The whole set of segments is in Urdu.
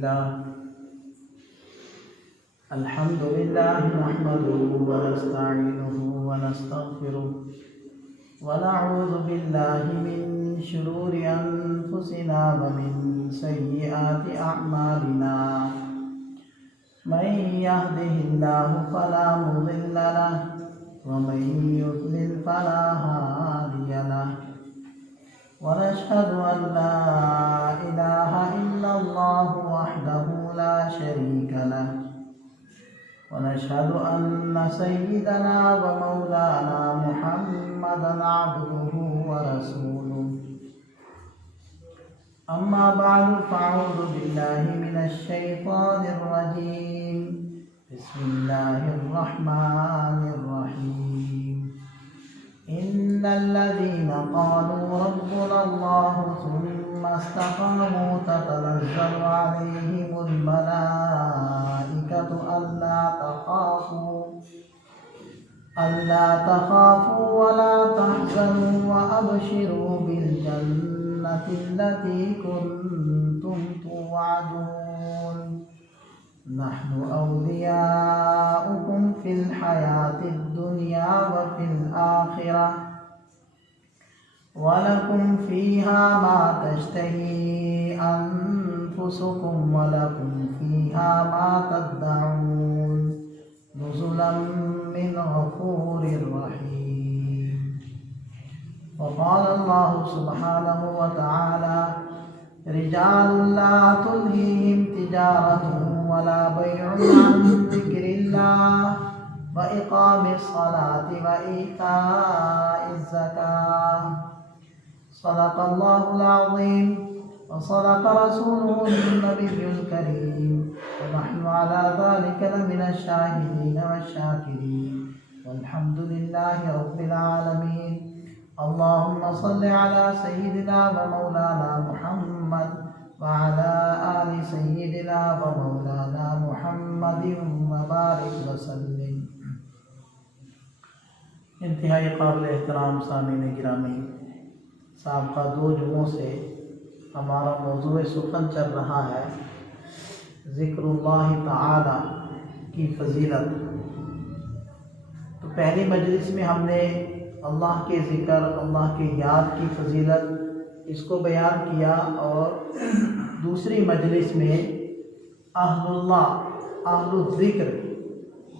لله الحمد لله نحمده ونستعينه ونستغفره ونعوذ بالله من شرور أنفسنا ومن سيئات أعمالنا من يهده الله فلا مضل له ومن يضلل فلا هادي له ونشهد أن لا إله إلا الله وحده لا شريك له ونشهد أن سيدنا ومولانا محمدا عبده ورسوله أما بعد فأعوذ بالله من الشيطان الرجيم بسم الله الرحمن الرحيم إن الذين قالوا ربنا الله ثم استقاموا تتنزل عليهم الملائكة ألا تخافوا ولا تحزنوا وأبشروا بالجنة التي كنتم توعدون نحن أولياؤكم في الحياة الدنيا وفي الآخرة ولكم فيها ما تشتهي أنفسكم ولكم فيها ما تدعون نزلا من غفور رحيم. وقال الله سبحانه وتعالى رجال لا تلهيهم تجارة ولا بيع عن ذكر الله وإقام الصلاة وإيتاء الزكاة صدق الله العظيم وصدق رسوله النبي الكريم ونحن على ذلك لمن الشاهدين والشاكرين والحمد لله رب العالمين. اللهم صل على سيدنا ومولانا محمد وعلى آل سيدنا ومولانا محمد وبارك وسلم. انتہائی قابل احترام سامعین گرامی، سابقہ 2 جمعوں سے ہمارا موضوع سخن چل رہا ہے ذکر اللہ تعالی کی فضیلت. تو پہلی مجلس میں ہم نے اللہ کے ذکر، اللہ کے یاد کی فضیلت اس کو بیان کیا، اور دوسری مجلس میں اہل اللہ، اہل الذکر،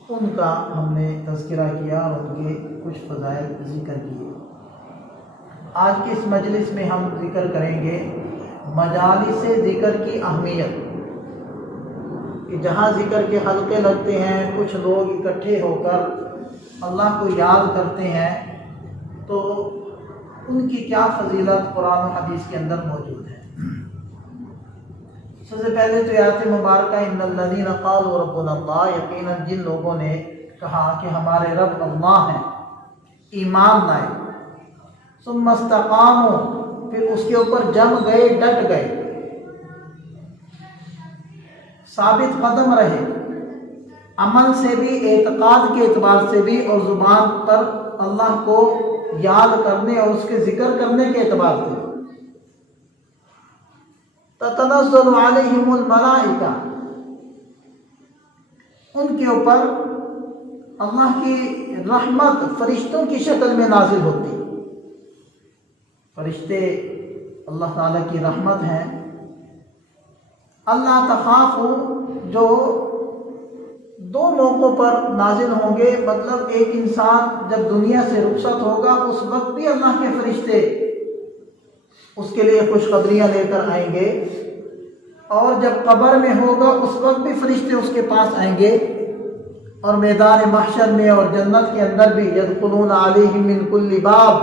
ان کا ہم نے تذکرہ کیا اور ان کے کچھ فضائل ذکر کیے. آج کی اس مجلس میں ہم ذکر کریں گے مجالس ذکر کی اہمیت، کہ جہاں ذکر کے حلقے لگتے ہیں، کچھ لوگ اکٹھے ہو کر اللہ کو یاد کرتے ہیں، تو ان کی کیا فضیلت قرآن و حدیث کے اندر موجود ہے. سب سے پہلے تو آیت مبارکہ ان الذین قالوا ربنا اللہ، یقیناً جن لوگوں نے کہا کہ ہمارے رب اللہ ہیں، ایمان لائے، ثم استقاموا، پھر اس کے اوپر جم گئے، ڈٹ گئے، ثابت قدم رہے، عمل سے بھی، اعتقاد کے اعتبار سے بھی، اور زبان پر اللہ کو یاد کرنے اور اس کے ذکر کرنے کے اعتبار سے. تتنزل علیہم الملائکہ، ان کے اوپر اللہ کی رحمت فرشتوں کی شکل میں نازل ہوتی. فرشتے اللہ تعالیٰ کی رحمت ہیں. اللہ تخافوا، جو 2 موقعوں پر نازل ہوں گے، مطلب ایک انسان جب دنیا سے رخصت ہوگا اس وقت بھی اللہ کے فرشتے اس کے لیے خوشخبریاں لے کر آئیں گے، اور جب قبر میں ہوگا اس وقت بھی فرشتے اس کے پاس آئیں گے، اور میدان محشر میں اور جنت کے اندر بھی یدخلون علیہم من کل باب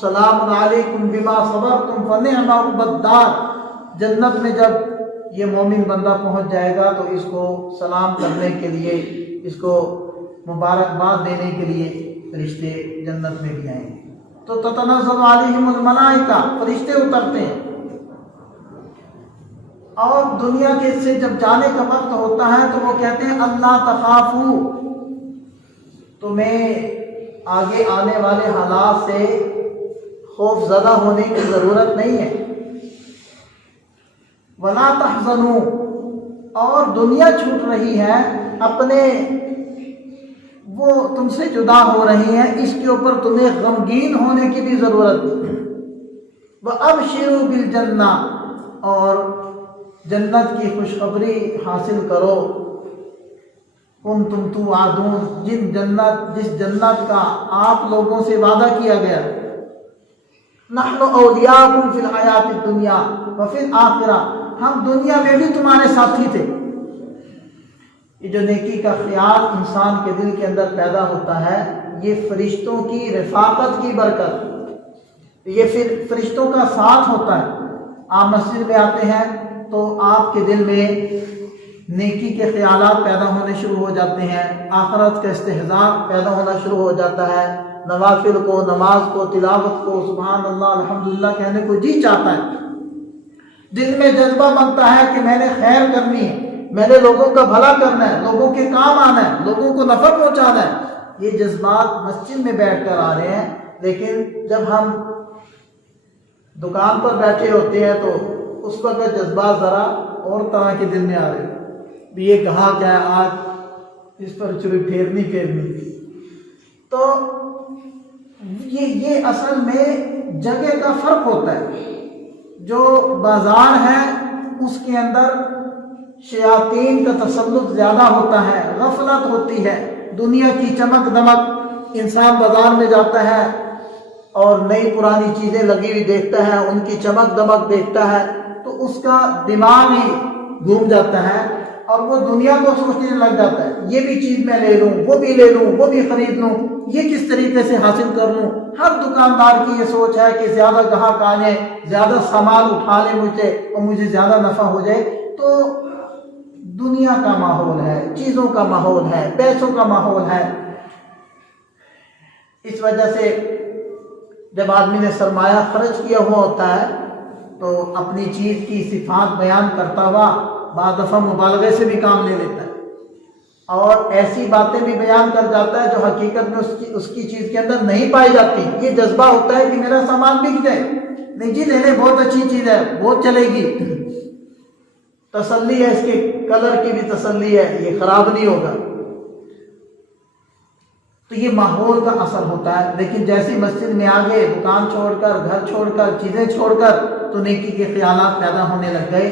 سلام علیکم بما صبرتم فنعم عقبی الدار. جنت میں جب یہ مومن بندہ پہنچ جائے گا تو اس کو سلام کرنے کے لیے، اس کو مبارکباد دینے کے لیے فرشتے جنت میں بھی آئیں گے. تو تتنزل علیہم الملائکہ، فرشتے اترتے ہیں، اور دنیا کے سے جب جانے کا وقت ہوتا ہے تو وہ کہتے ہیں اللہ تخافوا، تمہیں آگے آنے والے حالات سے خوف زدہ ہونے کی ضرورت نہیں ہے. ولا تحزنوا، اور دنیا چھوٹ رہی ہے، اپنے وہ تم سے جدا ہو رہی ہیں، اس کے اوپر تمہیں غمگین ہونے کی بھی ضرورت نہیں۔ وَأَبْشِرُوا بِالْجَنَّةِ، اور جنت کی خوشخبری حاصل کرو، کنتم توعدون، جس جنت کا آپ لوگوں سے وعدہ کیا گیا۔ نحن اولیاءکم فی الحیات الدنیا وفی الآخرہ، ہم دنیا میں بھی تمہارے ساتھی تھے۔ یہ جو نیکی کا خیال انسان کے دل کے اندر پیدا ہوتا ہے، یہ فرشتوں کی رفاقت کی برکت، یہ فرشتوں کا ساتھ ہوتا ہے۔ آپ مسجد میں آتے ہیں تو آپ کے دل میں نیکی کے خیالات پیدا ہونے شروع ہو جاتے ہیں، آخرت کا استحضار پیدا ہونا شروع ہو جاتا ہے، نوافل کو، نماز کو، تلاوت کو، سبحان اللہ الحمدللہ کہنے کو جی چاہتا ہے، دل میں جذبہ بنتا ہے کہ میں نے خیر کرنی ہے، میں نے لوگوں کا بھلا کرنا ہے، لوگوں کے کام آنا ہے، لوگوں کو نفع پہنچانا ہے۔ یہ جذبات مسجد میں بیٹھ کر آ رہے ہیں، لیکن جب ہم دکان پر بیٹھے ہوتے ہیں تو اس وقت جذبات ذرا اور طرح کے دل میں آ رہے ہیں، بھی یہ کہا کیا ہے آج اس پر چوری پھیرنی۔ تو یہ اصل میں جگہ کا فرق ہوتا ہے۔ جو بازار ہے اس کے اندر شیاطین کا تسلط زیادہ ہوتا ہے، غفلت ہوتی ہے، دنیا کی چمک دمک، انسان بازار میں جاتا ہے اور نئی پرانی چیزیں لگی ہوئی دیکھتا ہے، ان کی چمک دمک دیکھتا ہے تو اس کا دماغ ہی گھوم جاتا ہے اور وہ دنیا کو سوچنے لگ جاتا ہے، یہ بھی چیز میں لے لوں، وہ بھی لے لوں، وہ بھی خرید لوں، یہ کس طریقے سے حاصل کر لوں۔ ہر دکاندار کی یہ سوچ ہے کہ زیادہ گاہک آ جائیں، زیادہ سامان اٹھا لیں مجھ سے اور مجھے زیادہ نفع ہو جائے۔ تو دنیا کا ماحول ہے، چیزوں کا ماحول ہے، پیسوں کا ماحول ہے۔ اس وجہ سے جب آدمی نے سرمایہ خرچ کیا ہوا ہوتا ہے تو اپنی چیز کی صفات بیان کرتا ہوا بعض دفعہ مبالغے سے بھی کام لے لیتا ہے اور ایسی باتیں بھی بیان کر جاتا ہے جو حقیقت میں اس کی چیز کے اندر نہیں پائی جاتی۔ یہ جذبہ ہوتا ہے کہ میرا سامان بک جائے، نہیں جی لینے بہت اچھی چیز ہے، بہت چلے گی، تسلی ہے، اس کے کلر کی بھی تسلی ہے، یہ خراب نہیں ہوگا۔ تو یہ ماحول کا اثر ہوتا ہے۔ لیکن جیسی مسجد میں آگے دکان چھوڑ کر، گھر چھوڑ کر، چیزیں چھوڑ کر تو نیکی کے خیالات پیدا ہونے لگ گئے۔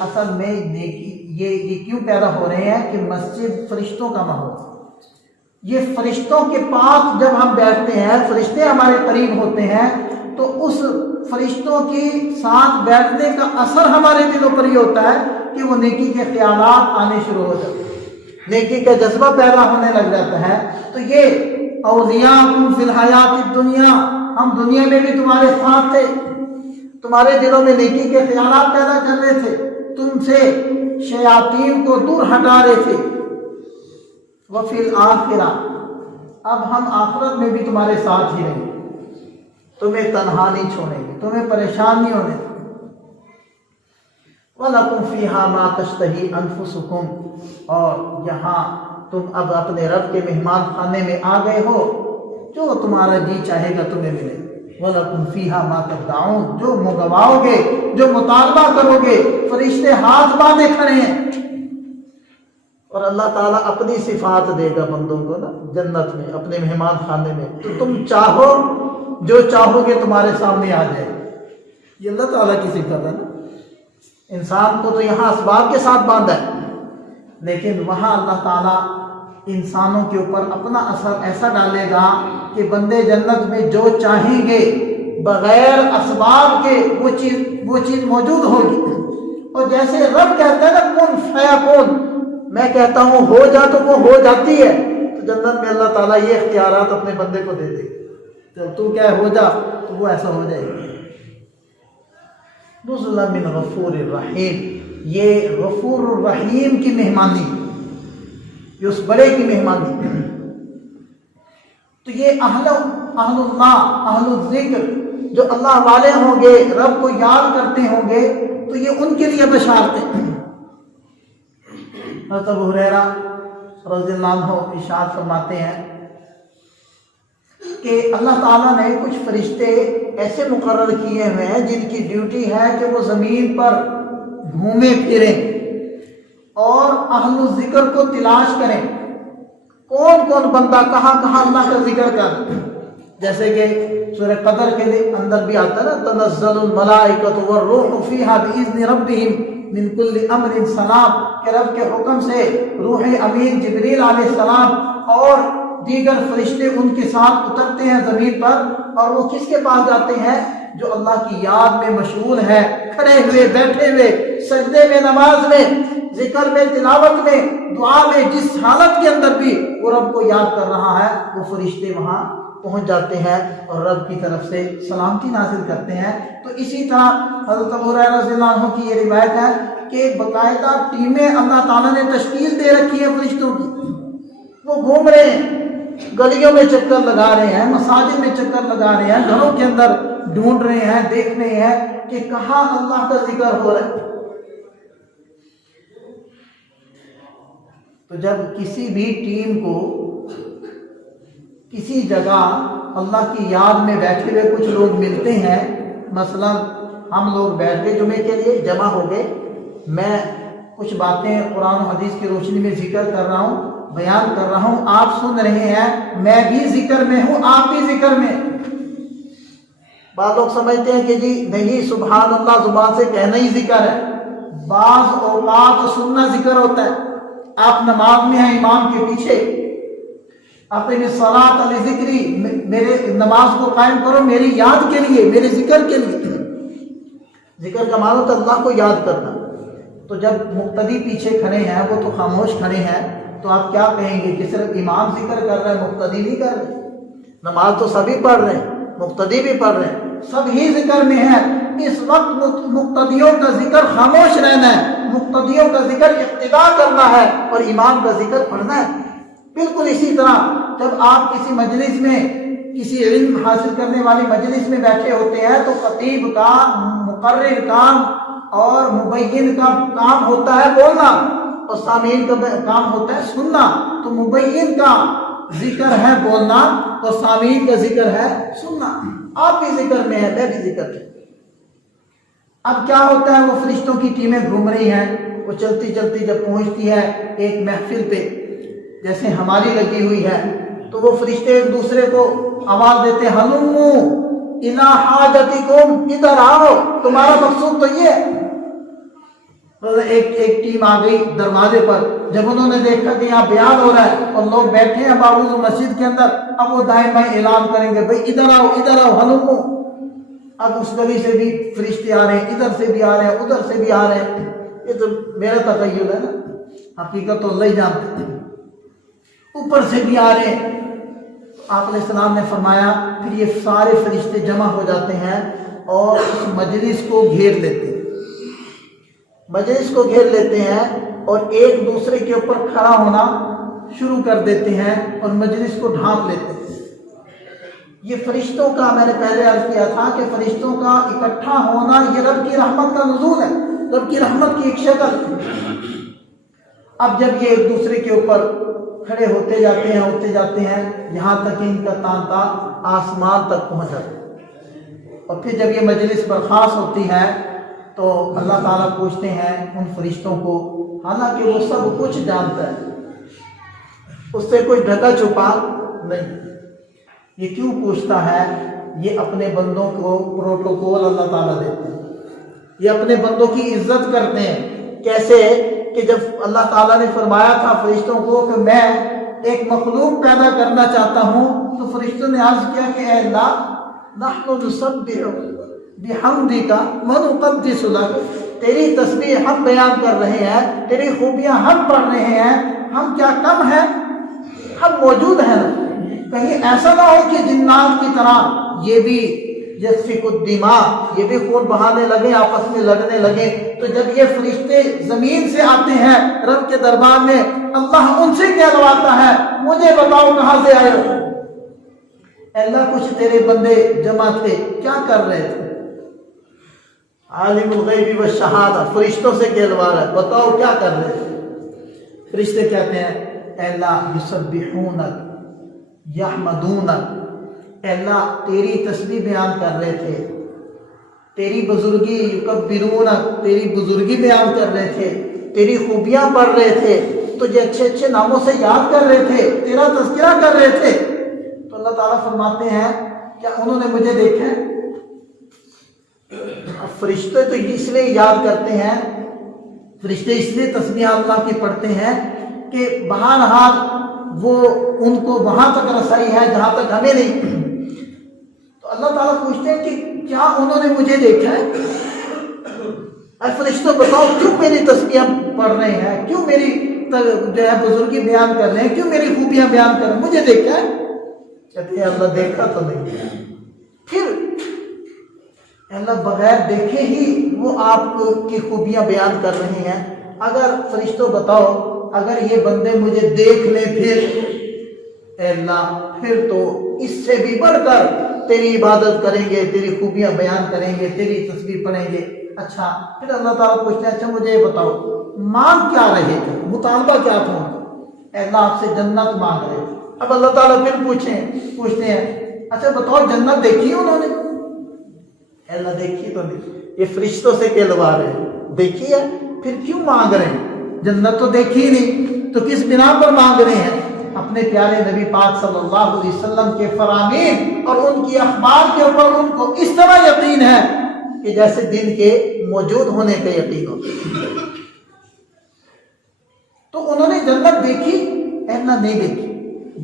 اصل میں نیکی یہ کیوں پیدا ہو رہے ہیں کہ مسجد فرشتوں کا ماحول، یہ فرشتوں کے پاس جب ہم بیٹھتے ہیں، فرشتے ہمارے قریب ہوتے ہیں تو اس فرشتوں کے ساتھ بیٹھنے کا اثر ہمارے دلوں پر یہ ہوتا ہے کہ وہ نیکی کے خیالات آنے شروع ہو جاتے ہیں، نیکی کا جذبہ پیدا ہونے لگ جاتا ہے۔ تو یہ اولیاءکم فی الحیات الدنیا، ہم دنیا میں بھی تمہارے ساتھ تھے، تمہارے دلوں میں نیکی کے خیالات پیدا کر رہے تھے، تم سے شیاطین کو دور ہٹا رہے تھے۔ وفی الآخرہ، اب ہم آخرت میں بھی تمہارے ساتھ ہی رہیں گے، تمہیں تنہا نہیں چھوڑیں گے، تمہیں پریشان نہیں ہونے دیں گے۔ وَلَكُمْ فِيهَا مَا تَشْتَهِي أَنفُسُكُمْ، اور یہاں تم اب اپنے رب کے مہمان خانے میں آ گئے ہو، جو تمہارا جی چاہے گا تمہیں ملے۔ وَلَكُمْ فِيهَا مَا تَدَّعُونَ، جو منگواؤ گے، جو مطالبہ کرو گے، فرشتے ہاتھ باندھے کھڑے ہیں۔ اور اللہ تعالیٰ اپنی صفات دے گا بندوں کو نا جنت میں، اپنے مہمان خانے میں، تو تم چاہو جو چاہو گے تمہارے سامنے آ جائے۔ یہ اللہ تعالیٰ کی صفت ہے نا۔ انسان کو تو یہاں اسباب کے ساتھ باندھا ہے، لیکن وہاں اللہ تعالیٰ انسانوں کے اوپر اپنا اثر ایسا ڈالے گا کہ بندے جنت میں جو چاہیں گے بغیر اسباب کے وہ چیز موجود ہوگی۔ اور جیسے رب کہتا ہے نا کن فیکون، میں کہتا ہوں ہو جا تو وہ ہو جاتی ہے، تو جنت میں اللہ تعالیٰ یہ اختیارات اپنے بندے کو دے دے، جب تو کیا ہو جا تو وہ ایسا ہو جائے گا۔ نزلا من غفور الرحیم، یہ غفور الرحیم کی مہمانی، یہ اس بڑے کی مہمانی۔ تو یہ اہل اللہ، اہل الذکر، جو اللہ والے ہوں گے، رب کو یاد کرتے ہوں گے، تو یہ ان کے لیے بشارتیں۔ حضرت ابو ہریرہ رضی اللہ عنہ ارشاد فرماتے ہیں کہ اللہ تعالیٰ نے کچھ فرشتے ایسے مقرر کیے ہوئے ہیں جن کی ڈیوٹی ہے کہ وہ زمین پر گھومے پھریں، اور اہل ذکر کو تلاش کریں، کون کون بندہ کہاں کہاں اللہ کا ذکر کر، جیسے کہ سورہ قدر کے اندر بھی آتا ہے نا، تنزل الملائکۃ والروح فیہا باذن ربہم من کل امر سلام، کہ رب کے حکم سے روح امین جبریل علیہ السلام اور دیگر فرشتے ان کے ساتھ اترتے ہیں زمین پر، اور وہ کس کے پاس جاتے ہیں؟ جو اللہ کی یاد میں مشغول ہے، کھڑے ہوئے بیٹھے ہوئے، سجدے میں، نماز میں، ذکر میں، تلاوت میں، دعا میں، جس حالت کے اندر بھی وہ رب کو یاد کر رہا ہے، وہ فرشتے وہاں پہنچ جاتے ہیں اور رب کی طرف سے سلامتی نازل کرتے ہیں۔ تو اسی طرح حضرت ابو ہریرہ رضی اللہ عنہ کی یہ روایت ہے کہ باقاعدہ ٹیمیں اللہ تعالیٰ نے تشکیل دے رکھی ہے فرشتوں کی، وہ گھوم رہے ہیں، گلیوں میں چکر لگا رہے ہیں، مساجد میں چکر لگا رہے ہیں، گھروں کے اندر ڈھونڈ رہے ہیں، دیکھ رہے ہیں کہ کہاں اللہ کا ذکر ہو رہا ہے۔ تو جب کسی بھی ٹیم کو کسی جگہ اللہ کی یاد میں بیٹھے ہوئے کچھ لوگ ملتے ہیں، مثلا ہم لوگ بیٹھ گئے جمعے کے لیے، جمع ہو گئے، میں کچھ باتیں قرآن و حدیث کی روشنی میں ذکر کر رہا ہوں، بیان کر رہا ہوں، آپ سن رہے ہیں، میں بھی ذکر میں ہوں، آپ بھی ذکر میں۔ بعض لوگ سمجھتے ہیں کہ جی نہیں، سبحان اللہ زبان سے کہنا ہی ذکر ہے، بعض اوقات سننا ذکر ہوتا ہے۔ آپ نماز میں ہیں امام کے پیچھے، اقیم الصلاۃ لذکری، میرے نماز کو قائم کرو میری یاد کے لیے، میرے ذکر کے لیے۔ ذکر کا معنی تو اللہ کو یاد کرنا۔ تو جب مقتدی پیچھے کھڑے ہیں، وہ تو خاموش کھڑے ہیں، تو آپ کیا کہیں گے کہ صرف امام ذکر کر رہے ہیں، مقتدی نہیں کر رہے؟ نماز تو سبھی پڑھ رہے ہیں، مقتدی بھی پڑھ رہے ہیں، سب ہی ذکر میں ہیں۔ اس وقت مقتدیوں کا ذکر خاموش رہنا ہے، مقتدیوں کا ذکر اقتداء کرنا ہے، اور امام کا ذکر پڑھنا ہے۔ بالکل اسی طرح جب آپ کسی مجلس میں، کسی علم حاصل کرنے والی مجلس میں بیٹھے ہوتے ہیں، تو خطیب کا، مقرر کا اور مبین کا کام ہوتا ہے بولنا، اور سامعین کا کام ہوتا ہے سننا۔ تو مبین کا ذکر ہے بولنا، اور سامعین کا ذکر ہے سننا۔ آپ بھی ذکر میں ہیں، میں بھی ذکر میں۔ اب کیا ہوتا ہے، وہ فرشتوں کی ٹیمیں گھوم رہی ہیں، وہ چلتی چلتی جب پہنچتی ہے ایک محفل پہ، جیسے ہماری لگی ہوئی ہے، تو وہ فرشتے ایک دوسرے کو آواز دیتے ہیں، ہلمو الی حاجتکم، ادھر آؤ، تمہارا مقصود تو یہ ہے۔ ایک ٹیم آ گئی دروازے پر، جب انہوں نے دیکھا کہ یہاں بیان ہو رہا ہے اور لوگ بیٹھے ہیں باوض مسجد کے اندر، اب وہ دائیں بائیں اعلان کریں گے، بھئی ادھر آؤ، ادھر آؤ، ہلمو۔ اب اس گلی سے بھی فرشتے آ رہے ہیں، ادھر سے بھی آ رہے ہیں، ادھر سے بھی آ رہے ہیں۔ یہ تو میرا تخیل ہے نا، حقیقت تو اللہ ہی جانتے ہیں۔ اوپر سے بھی آ رہے ہیں۔ آپ علیہ السلام نے فرمایا پھر یہ سارے فرشتے جمع ہو جاتے ہیں اور اس مجلس کو گھیر لیتے ہیں، مجلس کو گھیر لیتے ہیں اور ایک دوسرے کے اوپر کھڑا ہونا شروع کر دیتے ہیں اور مجلس کو ڈھانپ لیتے ہیں۔ یہ فرشتوں کا، میں نے پہلے عرض کیا تھا کہ فرشتوں کا اکٹھا ہونا یہ رب کی رحمت کا نزول ہے، رب کی رحمت کی ایک شکل۔ اب جب یہ ایک دوسرے کے اوپر کھڑے ہوتے جاتے ہیں یہاں تک ان کا تانتا آسمان تک پہنچ جاتا ہے، اور پھر جب یہ مجلس برخاست ہوتی ہے تو اللہ تعالیٰ پوچھتے ہیں ان فرشتوں کو، حالانکہ وہ سب کچھ جانتا ہے، اس سے کوئی ڈھکا چھپا نہیں، یہ کیوں پوچھتا ہے؟ یہ اپنے بندوں کو پروٹوکول اللہ تعالیٰ دیتے ہیں، یہ اپنے بندوں کی عزت کرتے ہیں۔ کیسے کہ جب اللہ تعالیٰ نے فرمایا تھا فرشتوں کو کہ میں ایک مخلوق پیدا کرنا چاہتا ہوں، تو فرشتوں نے عرض کیا کہ اے اللہ، نحن نسبح بحمدک ونقدس لک، تیری تسبیح ہم بیان کر رہے ہیں، تیری خوبیاں ہم پڑھ رہے ہیں، ہم کیا کم ہیں؟ ہم موجود ہیں نا۔ کہیں ایسا نہ ہو کہ جنات کی طرح یہ بھی یسفک الدماء، یہ بھی خون بہانے لگے، آپس میں لڑنے لگے۔ تو جب یہ فرشتے زمین سے آتے ہیں رب کے دربار میں، اللہ ان سے کہلواتا ہے مجھے بتاؤ کہاں سے آئے ہو؟ اللہ کچھ تیرے بندے جمع تھے، کیا کر رہے تھے؟ عالم الغیب والشہادہ، فرشتوں سے کہلوا رہا ہے بتاؤ کیا کر رہے تھے؟ فرشتے کہتے ہیں اے اللہ یسبحونک یحمدونک، اے اللہ تیری تسبیح بیان کر رہے تھے، تیری بزرگی، یکبرونک، تیری بزرگی بیان کر رہے تھے، تیری خوبیاں پڑھ رہے تھے، تجھے اچھے اچھے ناموں سے یاد کر رہے تھے، تیرا تذکرہ کر رہے تھے۔ تو اللہ تعالیٰ فرماتے ہیں کیا انہوں نے مجھے دیکھا ہے؟ فرشتے تو اس لیے یاد کرتے ہیں، فرشتے اس لیے تسبیح اللہ کی پڑھتے ہیں کہ بہرحال وہ ان کو وہاں تک رسائی ہے جہاں تک ہمیں نہیں۔ تو اللہ تعالیٰ پوچھتے ہیں کہ کیا انہوں نے مجھے دیکھا ہے؟ اے فرشتوں بتاؤ کیوں میری تسبیح پڑھ رہے ہیں، کیوں میری جو ہے بزرگی بیان کر رہے ہیں، کیوں میری خوبیاں بیان کر رہے ہیں، مجھے دیکھا ہے؟ کہتے ہیں اللہ دیکھا تو نہیں۔ پھر اللہ بغیر دیکھے ہی وہ آپ کی خوبیاں بیان کر رہے ہیں۔ اگر فرشتوں بتاؤ اگر یہ بندے مجھے دیکھ لیں پھر اے اللہ پھر تو اس سے بھی بڑھ کر تیری عبادت کریں گے، تیری خوبیاں بیان کریں گے، تیری تسبیح پڑھیں گے۔ اچھا پھر اللہ تعالیٰ پوچھتے ہیں اچھا مجھے یہ بتاؤ مانگ کیا رہے تھے، مطالبہ کیا تھا؟ اے اللہ آپ سے جنت مانگ رہے تھے۔ اب اللہ تعالیٰ پھر پوچھتے ہیں اچھا بتاؤ جنت دیکھی انہوں نے؟ اے اللہ دیکھی تو نہیں، یہ فرشتوں سے کہلوا رہے ہیں دیکھی ہے، پھر کیوں مانگ رہے ہیں؟ جنت تو دیکھی نہیں تو کس بنا پر مانگ رہے ہیں؟ اپنے پیارے نبی پاک صلی اللہ علیہ وسلم کے فرامین اور ان کی اخبار کے اوپر ان کو اس طرح یقین ہے کہ جیسے دن کے موجود ہونے کا یقین ہوتا ہے۔ تو انہوں نے جنت دیکھی؟ اے اللہ نہیں دیکھی،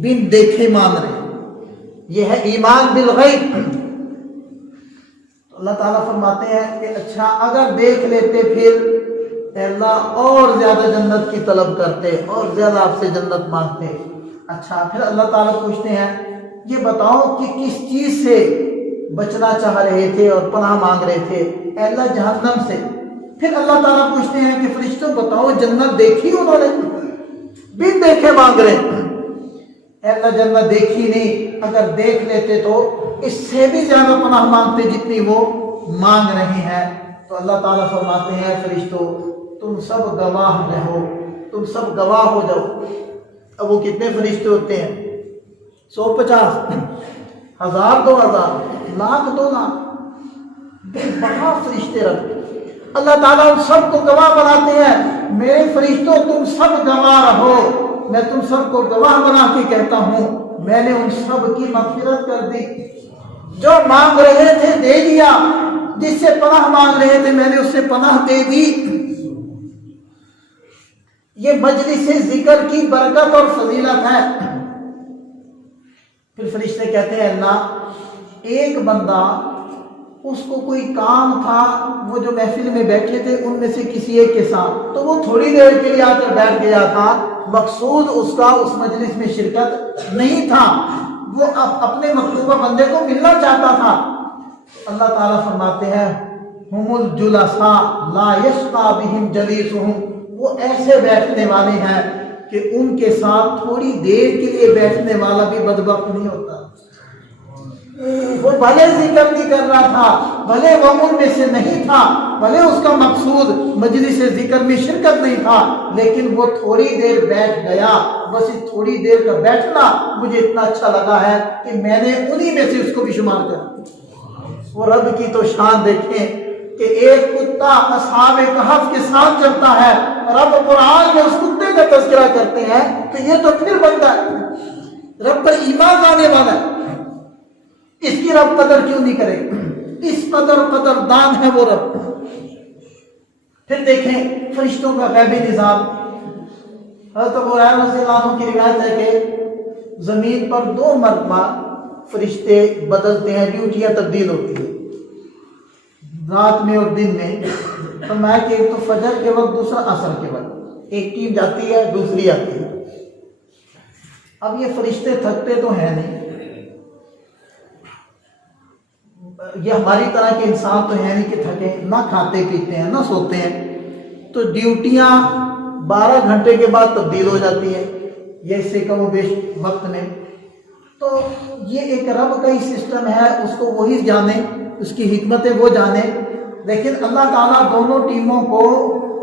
بن دیکھے مان رہے ہیں، یہ ہے ایمان بالغیب۔ اللہ تعالیٰ فرماتے ہیں کہ اچھا اگر دیکھ لیتے پھر اے اللہ اور زیادہ جنت کی طلب کرتے اور زیادہ آپ سے جنت مانگتے۔ اچھا پھر اللہ تعالیٰ پوچھتے ہیں یہ بتاؤ کہ کس چیز سے بچنا چاہ رہے تھے اور پناہ مانگ رہے تھے؟ اے اللہ جہنم سے۔ پھر اللہ تعالیٰ پوچھتے ہیں کہ فرشتوں بتاؤ جنت دیکھی انہوں نے؟ بن دیکھے مانگ رہے ہیں۔ اے اللہ جنت دیکھی نہیں، اگر دیکھ لیتے تو اس سے بھی زیادہ پناہ مانگتے جتنی وہ مانگ رہے ہیں۔ تو اللہ تعالیٰ فرماتے ہیں فرشتوں تم سب گواہ رہو، تم سب گواہ ہو جاؤ۔ اب وہ کتنے فرشتے ہوتے ہیں؟ 150، 1000، 2000، لاکھ، 2 لاکھ، بے بہا فرشتے رکھتے۔ اللہ تعالیٰ ان سب کو گواہ بناتے ہیں، میرے فرشتوں تم سب گواہ رہو، میں تم سب کو گواہ بنا کے کہتا ہوں میں نے ان سب کی مغفرت کر دی، جو مانگ رہے تھے دے دیا، جس سے پناہ مانگ رہے تھے میں نے اس سے پناہ دے دی۔ یہ مجلس ذکر کی برکت اور فضیلت ہے۔ پھر فرشتے کہتے ہیں اللہ ایک بندہ اس کو کوئی کام تھا، وہ جو محفل میں بیٹھے تھے ان میں سے کسی ایک کے ساتھ، تو وہ تھوڑی دیر کے لیے آ کر بیٹھ گیا تھا، مقصود اس کا اس مجلس میں شرکت نہیں تھا، وہ اپنے مطلوبہ بندے کو ملنا چاہتا تھا۔ اللہ تعالیٰ فرماتے ہیں ہم الجلساء لا یشقی بہم جلیسہم، وہ ایسے بیٹھنے والے ہیں کہ ان کے ساتھ تھوڑی دیر کے لیے بیٹھنے والا بھی بدبخت نہیں ہوتا۔ وہ بھلے ذکر نہیں کر رہا تھا، بھلے وہ ان میں سے نہیں تھا، بھلے اس کا مقصود مجلس ذکر میں شرکت نہیں تھا، لیکن وہ تھوڑی دیر بیٹھ گیا۔ بس اس تھوڑی دیر کا بیٹھنا مجھے اتنا اچھا لگا ہے کہ میں نے انہی میں سے اس کو بھی شمار کر دیا۔ وہ رب کی تو شان دیکھیں کہ ایک کتا اصحاب کہف کے ساتھ چلتا ہے، رب قرآن میں اس کتے کا تذکرہ کرتے ہیں تو یہ تو پھر بندہ ہے، رب پر ایمان لانے والا ہے، اس کی رب قدر کیوں نہیں کرے؟ اس قدر دان ہے وہ رب۔ پھر دیکھیں فرشتوں کا غیبی نظام۔ حضرت ابو ہریرہ رضی اللہ عنہ کی روایت ہے کہ زمین پر 2 مرتبہ فرشتے بدلتے ہیں، ڈیوٹیاں تبدیل ہوتی ہیں رات میں اور دن میں۔ فرمایا کہ ایک تو فجر کے وقت، دوسرا عصر کے وقت، ایک ٹیم جاتی ہے دوسری آتی ہے۔ اب یہ فرشتے تھکتے تو ہیں نہیں، یہ ہماری طرح کے انسان تو ہے نہیں کہ تھکے، نہ کھاتے پیتے ہیں نہ سوتے ہیں، تو ڈیوٹیاں 12 گھنٹے کے بعد تبدیل ہو جاتی ہیں، یہ اس سے کم و بیش وقت میں۔ تو یہ ایک رب کا ہی سسٹم ہے، اس کو وہی جانے، اس کی حکمتیں وہ جانے۔ لیکن اللہ تعالیٰ دونوں ٹیموں کو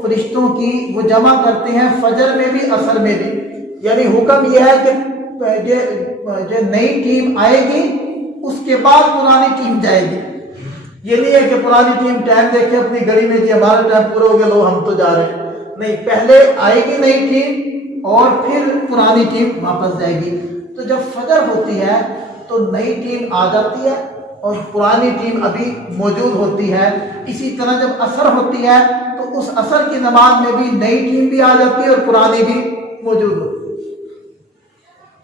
فرشتوں کی وہ جمع کرتے ہیں فجر میں بھی عصر میں بھی، یعنی حکم یہ ہے کہ جو نئی ٹیم آئے گی اس کے بعد پرانی ٹیم جائے گی۔ یہ نہیں ہے کہ پرانی ٹیم ٹائم دیکھے اپنی گھڑی میں کہ ہمارا ٹائم پورا ہو گیا لو ہم تو جا رہے ہیں، نہیں، پہلے آئے گی نئی ٹیم اور پھر پرانی ٹیم واپس جائے گی۔ تو جب فجر ہوتی ہے تو نئی ٹیم آ جاتی ہے اور پرانی ٹیم ابھی موجود ہوتی ہے۔ اسی طرح جب عصر ہوتی ہے تو اس عصر کی نماز میں بھی نئی ٹیم بھی آ جاتی ہے اور پرانی بھی موجود ہوتی ہے۔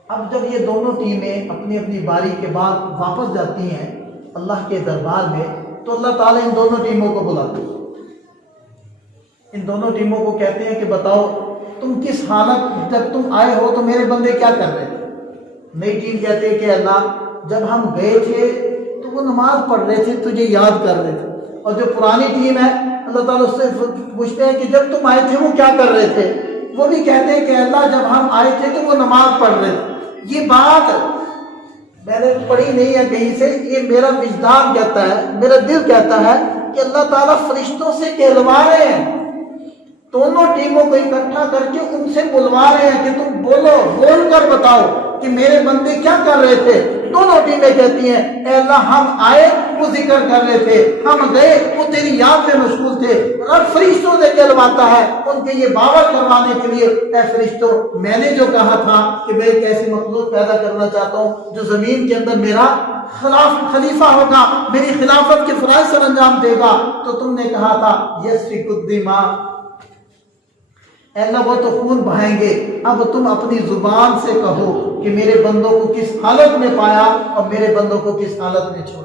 اب جب یہ دونوں ٹیمیں اپنی اپنی باری کے بعد واپس جاتی ہیں اللہ کے دربار میں، تو اللہ تعالیٰ ان دونوں ٹیموں کو بلاتے ہیں، ان دونوں ٹیموں کو کہتے ہیں کہ بتاؤ تم کس حالت، جب تم آئے ہو تو میرے بندے کیا کر رہے تھے؟ نئی ٹیم کہتے ہیں کہ اللہ جب ہم گئے تھے تو وہ نماز پڑھ رہے تھے، تجھے یاد کر رہے تھے۔ اور جو پرانی ٹیم ہے اللہ تعالیٰ اس سے پوچھتے ہیں کہ جب تم آئے تھے وہ کیا کر رہے تھے؟ وہ بھی کہتے ہیں کہ اللہ جب ہم آئے تھے تو وہ نماز پڑھ رہے تھے۔ یہ بات میں نے پڑھی نہیں ہے کہیں سے، یہ میرا وجدان کہتا ہے، میرا دل کہتا ہے کہ اللہ تعالیٰ فرشتوں سے کہلوا رہے ہیں، دونوں ٹیموں کو اکٹھا کر کے ان سے بلوا رہے ہیں کہ تم بولو، بول کر بتاؤ کہ میرے بندے کیا کر رہے تھے۔ دونوں ٹیمیں کہتی ہیں اے اللہ ہم آئے وہ ذکر کر رہے تھے، ہم گئے وہ تیری یاد میں مشغول تھے۔ اور فرشتوں سے کہلواتا ہے ان کے یہ باور کروانے کے لیے، اے فرشتوں میں نے جو کہا تھا کہ میں ایک ایسی مخلوق پیدا کرنا چاہتا ہوں جو زمین کے اندر میرا خلیفہ ہوگا، میری خلافت کے فرائض سر انجام دے گا، تو تم نے کہا تھا یسفک الدماء، اے اللہ وہ تو خون بہائیں گے، اب تم اپنی زبان سے کہو کہ میرے بندوں کو کس حالت میں پایا اور میرے بندوں کو کس حالت میں چھوڑ۔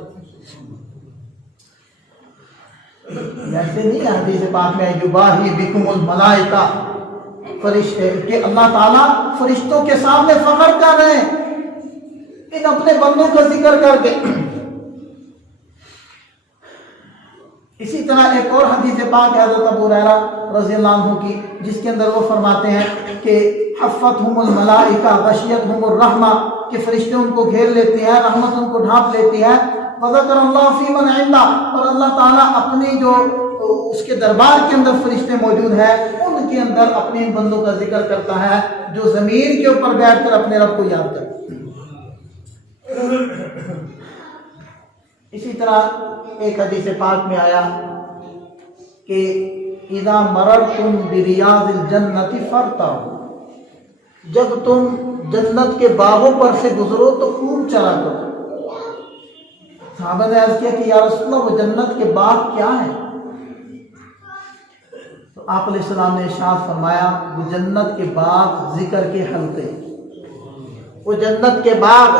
ویسے نہیں ہے حدیث پاک میں یباہی بکم الملائکہ، فرشتے کہ اللہ تعالیٰ فرشتوں کے سامنے فخر کر رہے ہیں ان اپنے بندوں کا ذکر کر کے۔ اسی طرح ایک اور حدیث پاک ہے حضرت ابو ہریرہ رضی اللہ عنہ کی، جس کے اندر وہ فرماتے ہیں کہ حفتہم الملائکہ غشیتہم الرحمہ، کہ فرشتے ان کو گھیر لیتے ہیں، رحمت ان کو ڈھانپ لیتی ہے۔ وذکر اللہ فی من عندہ، اور اللہ تعالیٰ اپنی جو اس کے دربار کے اندر فرشتے موجود ہیں ان کے اندر اپنے ان بندوں کا ذکر کرتا ہے جو زمین کے اوپر بیٹھ کر اپنے رب کو یاد کرتے ہیں۔ اسی طرح ایک حدیث پاک میں آیا کہ اذا مررتم بریاض الجنت فرتعوا، جب تم جنت کے باغوں پر سے گزرو تو خوب چلا کرو۔ صحابہ نے عرض کیا کہ یا رسول اللہ وہ جنت کے باغ کیا ہیں؟ تو آپ علیہ السلام نے ارشاد فرمایا وہ جنت کے باغ ذکر کے حلقے، وہ جنت کے باغ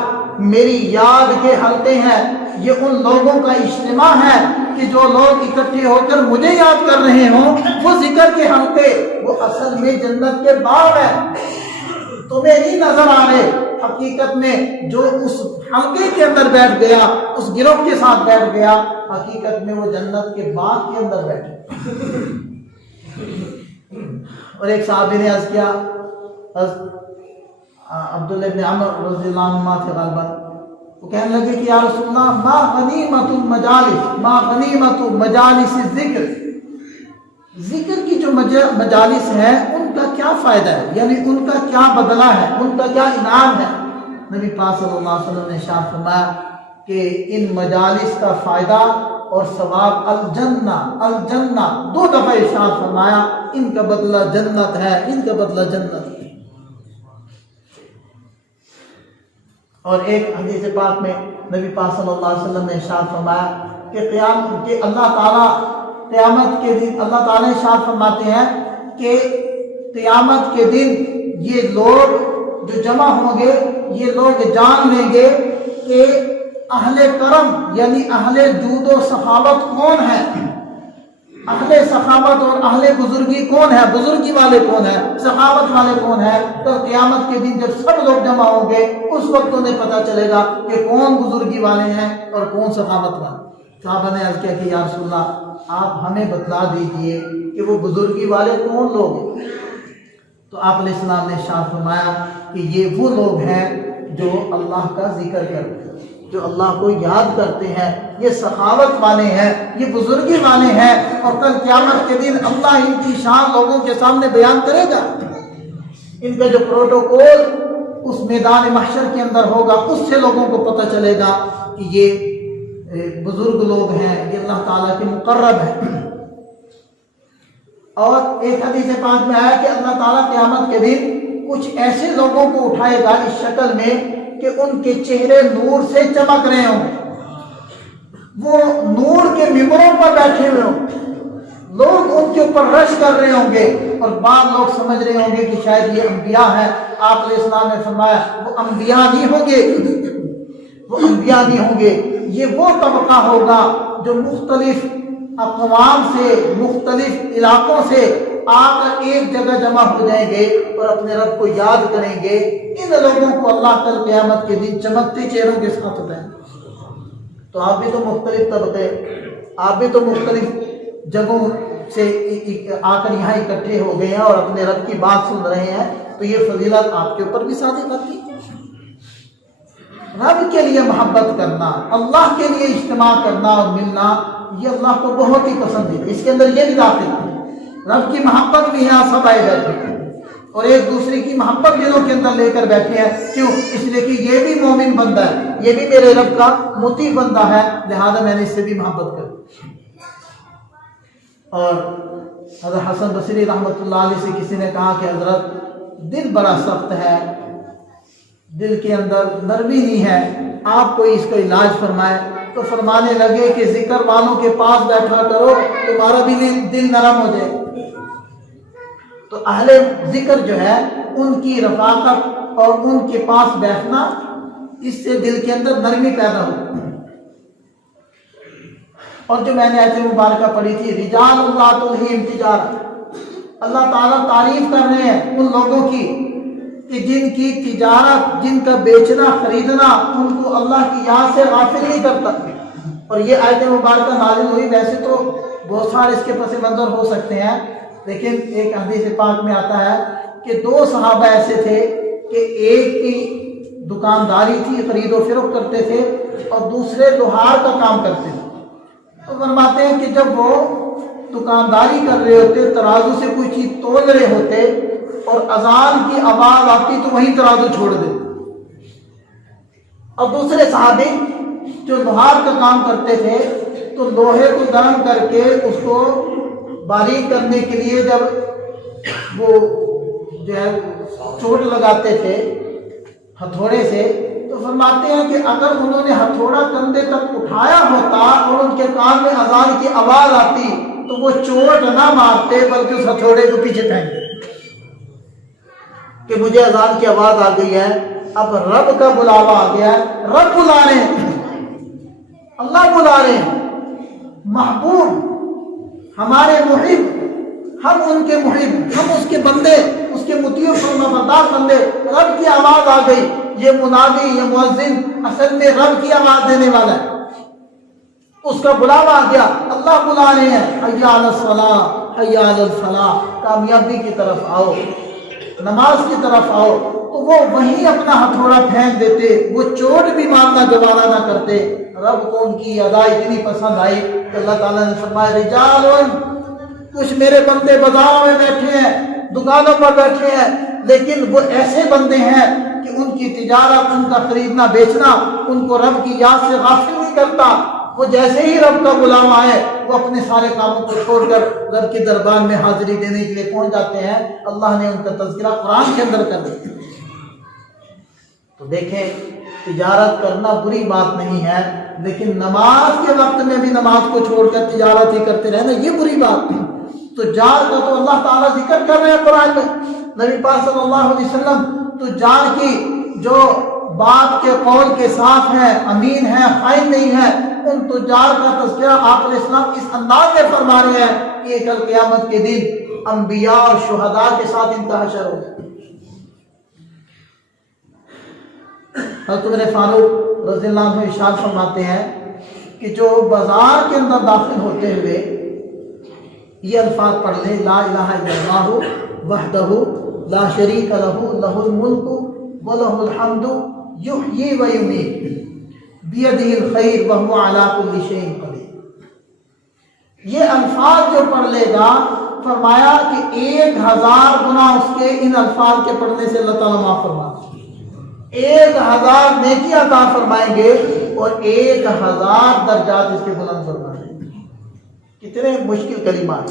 میری یاد کے حلقے ہیں، یہ ان لوگوں کا اجتماع ہے کہ جو لوگ اکٹھے ہو کر مجھے یاد کر رہے ہوں، وہ ذکر کے حلقے وہ اصل میں جنت کے باغ ہیں، تمہیں نہیں نظر آ رہے، حقیقت میں جو اس حلقے کے اندر بیٹھ گیا، اس گروہ کے ساتھ بیٹھ گیا، حقیقت میں وہ جنت کے باغ کے اندر بیٹھے۔ اور ایک صحابی نے عرض کیا، عبداللہ ابن عمر رضی اللہ عنہ تھے غالباً، وہ کہنے لگے کہ یا رسول اللہ ما غنیمت المجالس، ما غنیمت مجالس الذکر، ذکر کی جو مجالس ہیں ان کا کیا فائدہ ہے، یعنی ان کا کیا بدلہ ہے، ان کا کیا انعام ہے؟ نبی پاک صلی اللہ علیہ وسلم نے ارشاد فرمایا کہ ان مجالس کا فائدہ اور ثواب الجنہ، الجنہ، 2 دفعہ ارشاد فرمایا ان کا بدلہ جنت ہے، ان کا بدلہ جنت ہے۔ اور ایک حدیث پاک میں نبی پاک صلی اللہ علیہ وسلم نے ارشاد فرمایا کہ اللہ تعالیٰ قیامت کے دن، اللہ تعالیٰ ارشاد فرماتے ہیں کہ قیامت کے دن یہ لوگ جو جمع ہوں گے، یہ لوگ جان لیں گے کہ اہل کرم یعنی اہل جود و سخاوت کون ہے، اہل سخاوت اور اہل بزرگی کون ہے، بزرگی والے کون ہیں، سخاوت والے کون ہیں۔ تو قیامت کے دن جب سب لوگ جمع ہوں گے اس وقت انہیں پتہ چلے گا کہ کون بزرگی والے ہیں اور کون سخاوت والے۔ صحابہ نے عرض کیا کہ یا رسول اللہ آپ ہمیں بتلا دیجئے کہ وہ بزرگی والے کون لوگ ہیں؟ تو آپ علیہ السلام نے ارشاد فرمایا کہ یہ وہ لوگ ہیں جو اللہ کا ذکر کرتے ہیں، جو اللہ کو یاد کرتے ہیں، یہ سخاوت والے ہیں، یہ بزرگی والے ہیں، اور کل قیامت کے دن اللہ ان کی شان لوگوں کے سامنے بیان کرے گا۔ ان کا جو پروٹوکول اس میدان محشر کے اندر ہوگا اس سے لوگوں کو پتہ چلے گا کہ یہ بزرگ لوگ ہیں، یہ اللہ تعالیٰ کے مقرب ہیں۔ اور ایک حدیث پاک میں آیا کہ اللہ تعالیٰ قیامت کے دن کچھ ایسے لوگوں کو اٹھائے گا اس شکل میں کہ ان کے چہرے نور سے چمک رہے ہوں، وہ نور کے ممبروں پر بیٹھے ہوئے ہوں، لوگ ان کے اوپر رش کر رہے ہوں گے، اور بعض لوگ سمجھ رہے ہوں گے کہ شاید یہ انبیاء ہیں۔ آپ علیہ السلام نے فرمایا وہ انبیاء نہیں ہوں گے، وہ انبیاء نہیں ہوں گے، یہ وہ طبقہ ہوگا جو مختلف اقوام سے، مختلف علاقوں سے آ کر ایک جگہ جمع ہو جائیں گے اور اپنے رب کو یاد کریں گے۔ ان لوگوں کو اللہ کل قیامت کے دن چمکتے چہروں کے ساتھ اٹھائیں گے۔ تو آپ بھی تو مختلف طبقے، آپ بھی تو مختلف جگہوں سے آ کر یہاں اکٹھے ہو گئے ہیں اور اپنے رب کی بات سن رہے ہیں، تو یہ فضیلت آپ کے اوپر بھی صادق آتی ہے۔ رب کے لیے محبت کرنا، اللہ کے لیے اجتماع کرنا اور ملنا، یہ اللہ کو بہت ہی پسند ہے۔ اس کے اندر یہ بھی داخل ہے، رب کی محبت بھی یہاں سب آئے بیٹھے ہیں اور ایک دوسرے کی محبت دلوں کے اندر لے کر بیٹھے ہیں۔ کیوں؟ اس لیے کہ یہ بھی مومن بندہ ہے، یہ بھی میرے رب کا مطیع بندہ ہے، لہذا میں نے اس سے بھی محبت کر۔ اور حضرت حسن بصری رحمۃ اللہ علیہ سے کسی نے کہا کہ حضرت دل بڑا سخت ہے، دل کے اندر نرمی نہیں ہے، آپ کوئی اس کا علاج فرمائے۔ تو فرمانے لگے کہ ذکر والوں کے پاس بیٹھا کرو، تمہارا بھی دل نرم ہو جائے۔ تو اہل ذکر جو ہے ان کی رفاقت اور ان کے پاس بیٹھنا، اس سے دل کے اندر نرمی پیدا ہوتی ہے۔ اور جو میں نے آیت مبارکہ پڑھی تھی، رجال اللہ تلہم تجارت، اللہ تعالیٰ تعریف کر رہے ہیں ان لوگوں کی کہ جن کی تجارت، جن کا بیچنا خریدنا ان کو اللہ کی یاد سے غافل نہیں کرتا۔ اور یہ آیت مبارکہ نازل ہوئی، ویسے تو بہت سارے اس کے پس منظر ہو سکتے ہیں، لیکن ایک حدیث پاک میں آتا ہے کہ دو صحابہ ایسے تھے کہ ایک کی دکانداری تھی، خرید و فروخت کرتے تھے، اور دوسرے لوہار کا کام کرتے تھے۔ تو فرماتے ہیں کہ جب وہ دکانداری کر رہے ہوتے، ترازو سے کوئی چیز تول رہے ہوتے اور اذان کی آواز آتی تو وہیں ترازو چھوڑ دیتے، اور دوسرے صحابی جو لوہار کا کام کرتے تھے تو لوہے کو گرم کر کے اس کو باریک کرنے کے لیے جب وہ جو ہے چوٹ لگاتے تھے ہتھوڑے سے، تو فرماتے ہیں کہ اگر انہوں نے ہتھوڑا کندھے تک اٹھایا ہوتا اور ان کے کان میں اذان کی آواز آتی تو وہ چوٹ نہ مارتے بلکہ اس ہتھوڑے کو پیچھے پھینکتے کہ مجھے اذان کی آواز آ گئی ہے، اب رب کا بلاوا آ گیا ہے، رب بلا رہے ہیں، اللہ بلا رہے ہیں، محبوب ہمارے محب، ہم ان کے محب، ہم اس کے بندے، اس کے مطیع و فرمانبردار بندے، رب کی آواز آ گئی۔ یہ منادی، یہ مؤذن اصل میں رب کی آواز دینے والا ہے، اس کا بلاوا آ گیا، اللہ بلا رہے ہیں، حی علی الصلاۃ، حی علی الفلاح، کامیابی کی طرف آؤ، نماز کی طرف آؤ۔ تو وہ وہیں اپنا ہتھوڑا پھینک دیتے، وہ چوٹ بھی مارنا گوارا نہ کرتے۔ رب کو ان کی ادا اتنی پسند آئی کہ اللہ تعالیٰ نے فرمایا رجال، کچھ میرے بندے بازاروں میں بیٹھے ہیں، دکانوں پر بیٹھے ہیں، لیکن وہ ایسے بندے ہیں کہ ان کی تجارت، ان کا خریدنا بیچنا ان کو رب کی یاد سے غافل نہیں کرتا۔ وہ جیسے ہی رب کا غلام آئے وہ اپنے سارے کاموں کو چھوڑ کر رب کے دربار میں حاضری دینے کے لیے پہنچ جاتے ہیں۔ اللہ نے ان کا تذکرہ قرآن کے اندر کر دیا۔ تو دیکھیں، تجارت کرنا بری بات نہیں ہے، لیکن نماز کے وقت میں بھی نماز کو چھوڑ کر تجارت ہی کرتے رہنا یہ بری بات ہے۔ تجار کا تو اللہ تعالیٰ ذکر کر رہے ہیں قرآن میں، نبی پاک صلی اللہ علیہ وسلم تجار کی جو بات کے قول کے ساتھ ہیں، امین ہیں، خائن نہیں ہے، ان تجار کا تذکرہ آپ علیہ السلام اس انداز میں فرما رہے ہیں کہ کل قیامت کے دن انبیاء اور شہداء کے ساتھ ان کا حشر ہوگا۔ حضرت عمر فاروق رضی اللہ عنہ ارشاد فرماتے ہیں کہ جو بازار کے اندر داخل ہوتے ہوئے یہ الفاظ پڑھ لے، لا الہ الا اللہ وحدہ لا شریک لہ لہ الملک وَلَهُ الْحَمْدُ يُحْيِي وَيُمِيتُ بِيَدِهِ الْخَيْرُ وَهُوَ عَلَى كُلِّ شَيْءٍ قَدِيرٌ۔ یہ الفاظ جو پڑھ لے گا، فرمایا کہ 1000 گناہ اس کے ان الفاظ کے پڑھنے سے اللہ تعالیٰ معاف فرما دے، 1000 نیکی عطا فرمائیں گے اور 1000 درجات اس کے بلند فرما دیں گے۔ کتنے مشکل کلمات،